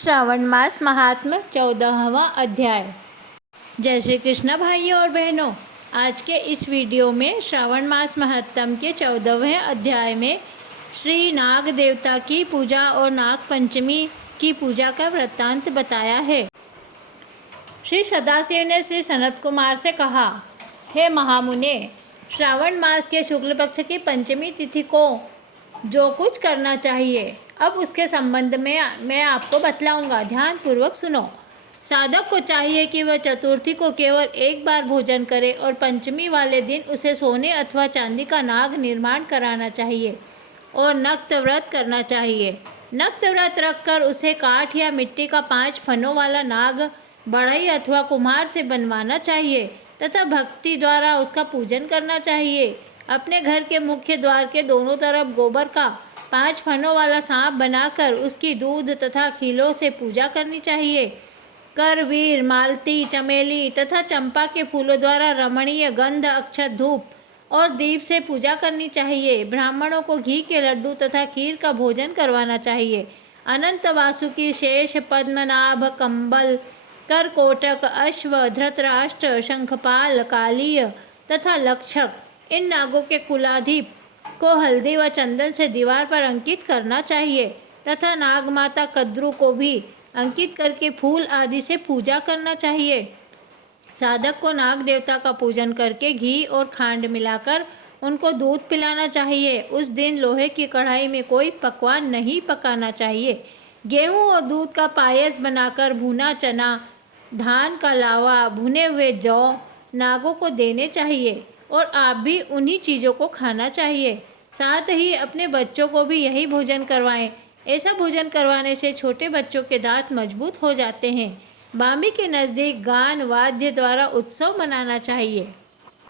श्रावण मास महात्म्य 14वां अध्याय। जय श्री कृष्ण भाइयों और बहनों, आज के इस वीडियो में श्रावण मास महात्म्य के 14वें अध्याय में श्री नाग देवता की पूजा और नाग पंचमी की पूजा का वृत्तांत बताया है। श्री सदाशिव ने श्री सनत कुमार से कहा, हे महामुने, श्रावण मास के शुक्ल पक्ष की पंचमी तिथि को जो कुछ करना चाहिए अब उसके संबंध में मैं आपको बतलाऊंगा। ध्यान पूर्वक सुनो। साधक को चाहिए कि वह चतुर्थी को केवल एक बार भोजन करे और पंचमी वाले दिन उसे सोने अथवा चांदी का नाग निर्माण कराना चाहिए और नक्त व्रत करना चाहिए। नक्त व्रत रखकर उसे काठ या मिट्टी का 5 फनों वाला नाग बढ़ई अथवा कुम्हार से बनवाना चाहिए तथा भक्ति द्वारा उसका पूजन करना चाहिए। अपने घर के मुख्य द्वार के दोनों तरफ गोबर का 5 फनों वाला सांप बनाकर उसकी दूध तथा खीलों से पूजा करनी चाहिए। करवीर, मालती, चमेली तथा चंपा के फूलों द्वारा रमणीय गंध, अक्षत, धूप और दीप से पूजा करनी चाहिए। ब्राह्मणों को घी के लड्डू तथा खीर का भोजन करवाना चाहिए। अनंत वासुकी, शेष, पद्मनाभ, कंबल, करकोटक, अश्व, धृतराष्ट्र, शंखपाल, कालीय तथा लक्षक, इन नागों के कुलाधिप को हल्दी व चंदन से दीवार पर अंकित करना चाहिए तथा नागमाता कद्रू को भी अंकित करके फूल आदि से पूजा करना चाहिए। साधक को नाग देवता का पूजन करके घी और खांड मिलाकर उनको दूध पिलाना चाहिए। उस दिन लोहे की कढ़ाई में कोई पकवान नहीं पकाना चाहिए। गेहूं और दूध का पायस बनाकर भुना चना, धान का लावा, भुने हुए जौ नागों को देने चाहिए और आप भी उन्हीं चीज़ों को खाना चाहिए। साथ ही अपने बच्चों को भी यही भोजन करवाएं। ऐसा भोजन करवाने से छोटे बच्चों के दांत मजबूत हो जाते हैं। बामी के नज़दीक गान वाद्य द्वारा उत्सव मनाना चाहिए।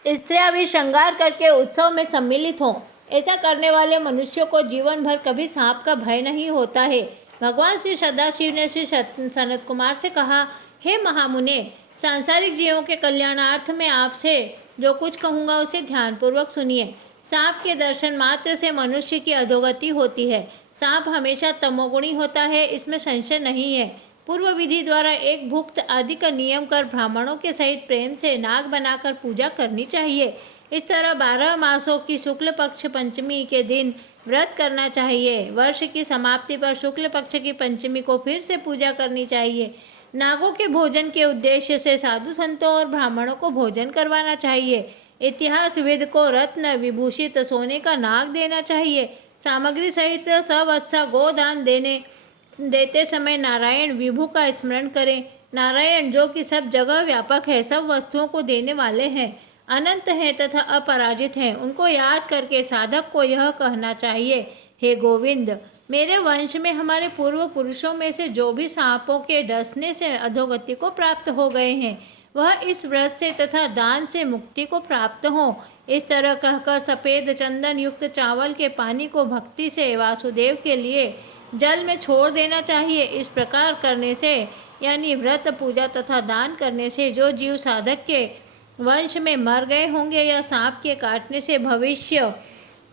स्त्रियां भी श्रृंगार करके उत्सव में सम्मिलित हों। ऐसा करने वाले मनुष्यों को जीवन भर कभी सांप का भय नहीं होता है। भगवान श्री सदाशिव ने श्री सनत कुमार से कहा, हे महामुने, सांसारिक जीवों के कल्याणार्थ में आपसे जो कुछ कहूँगा उसे ध्यानपूर्वक सुनिए। सांप के दर्शन मात्र से मनुष्य की अधोगति होती है। सांप हमेशा तमोगुणी होता है, इसमें संशय नहीं है। पूर्व विधि द्वारा एक भुक्त आदि का नियम कर ब्राह्मणों के सहित प्रेम से नाग बनाकर पूजा करनी चाहिए। इस तरह 12 मासों की शुक्ल पक्ष पंचमी के दिन व्रत करना चाहिए। वर्ष की समाप्ति पर शुक्ल पक्ष की पंचमी को फिर से पूजा करनी चाहिए। नागों के भोजन के उद्देश्य से साधु संतों और ब्राह्मणों को भोजन करवाना चाहिए। इतिहासविद को रत्न विभूषित सोने का नाग देना चाहिए। सामग्री सहित सब अच्छा गोदान देते समय नारायण विभु का स्मरण करें। नारायण जो कि सब जगह व्यापक है, सब वस्तुओं को देने वाले हैं, अनंत हैं तथा अपराजित हैं, उनको याद करके साधक को यह कहना चाहिए, हे गोविंद, मेरे वंश में हमारे पूर्व पुरुषों में से जो भी सांपों के डसने से अधोगति को प्राप्त हो गए हैं वह इस व्रत से तथा दान से मुक्ति को प्राप्त हो। इस तरह कहकर सफ़ेद चंदन युक्त चावल के पानी को भक्ति से वासुदेव के लिए जल में छोड़ देना चाहिए। इस प्रकार करने से यानी व्रत, पूजा तथा दान करने से जो जीव साधक के वंश में मर गए होंगे या सांप के काटने से भविष्य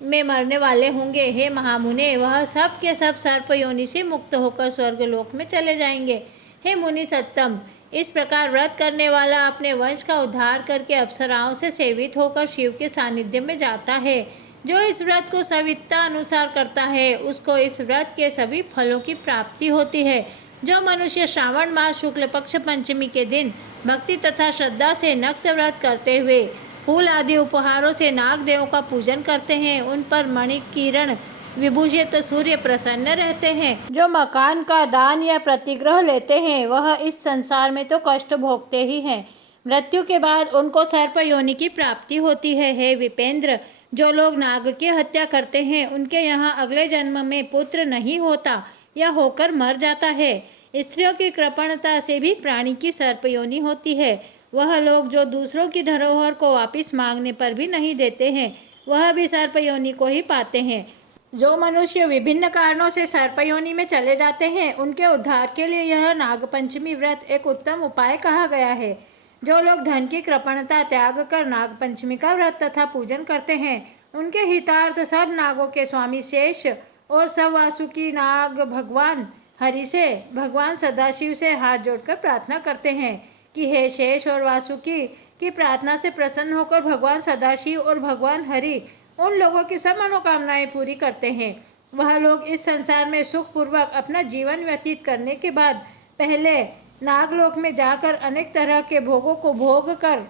में मरने वाले होंगे, हे महामुने, वह सब के सब सर्प योनि से मुक्त होकर स्वर्गलोक में चले जाएंगे। हे मुनि सत्तम, इस प्रकार व्रत करने वाला अपने वंश का उद्धार करके अप्सराओं से सेवित होकर शिव के सानिध्य में जाता है। जो इस व्रत को सविता अनुसार करता है उसको इस व्रत के सभी फलों की प्राप्ति होती है। जो मनुष्य श्रावण मास शुक्ल पक्ष पंचमी के दिन भक्ति तथा श्रद्धा से नक्त व्रत करते हुए फूल आदि उपहारों से नाग देवों का पूजन करते हैं, उन पर मणि किरण विभूषित सूर्य प्रसन्न रहते हैं। जो मकान का दान या प्रतिग्रह लेते हैं वह इस संसार में तो कष्ट भोगते ही हैं, मृत्यु के बाद उनको सर्प योनि की प्राप्ति होती है। हे विपेंद्र, जो लोग नाग की हत्या करते हैं उनके यहाँ अगले जन्म में पुत्र नहीं होता या होकर मर जाता है। स्त्रियों की कृपणता से भी प्राणी की सर्प योनि होती है। वह लोग जो दूसरों की धरोहर को वापस मांगने पर भी नहीं देते हैं वह भी सर्प योनि को ही पाते हैं। जो मनुष्य विभिन्न कारणों से सर्प योनि में चले जाते हैं उनके उद्धार के लिए यह नागपंचमी व्रत एक उत्तम उपाय कहा गया है। जो लोग धन की कृपणता त्याग कर नागपंचमी का व्रत तथा पूजन करते हैं उनके हितार्थ सब नागों के स्वामी शेष और सब वासुकी नाग भगवान हरि से भगवान सदाशिव से हाथ जोड़कर प्रार्थना करते हैं कि हे शेष और वासुकी की प्रार्थना से प्रसन्न होकर भगवान सदाशिव और भगवान हरि उन लोगों की सब मनोकामनाएं पूरी करते हैं। वह लोग इस संसार में सुखपूर्वक अपना जीवन व्यतीत करने के बाद पहले नागलोक में जाकर अनेक तरह के भोगों को भोग कर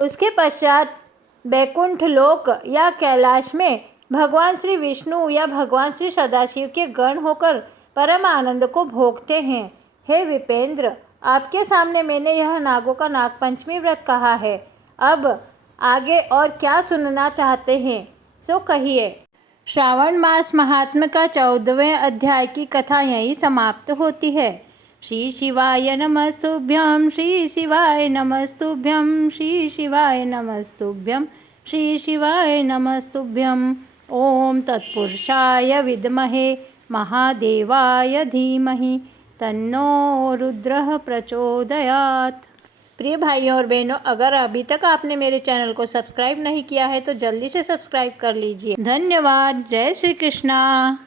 उसके पश्चात बैकुंठ लोक या कैलाश में भगवान श्री विष्णु या भगवान श्री सदाशिव के गण होकर परम आनंद को भोगते हैं। हे विपेंद्र, आपके सामने मैंने यह नागों का नागपंचमी व्रत कहा है। अब आगे और क्या सुनना चाहते हैं सो कहिए। श्रावण मास महात्म्य का 14वें अध्याय की कथा यहीं समाप्त होती है। श्री शिवाय नमस्तुभ्यं, श्री शिवाय नमस्तुभ्यं, श्री शिवाय नमस्तुभ्यं, श्री शिवाय नमस्तुभ्यं। ओम तत्पुरुषाय विद्महे महादेवाय धीमहि तन्नो रुद्रः प्रचोदयात्। प्रिय भाइयों और बहनों, अगर अभी तक आपने मेरे चैनल को सब्सक्राइब नहीं किया है तो जल्दी से सब्सक्राइब कर लीजिए। धन्यवाद। जय श्री कृष्णा।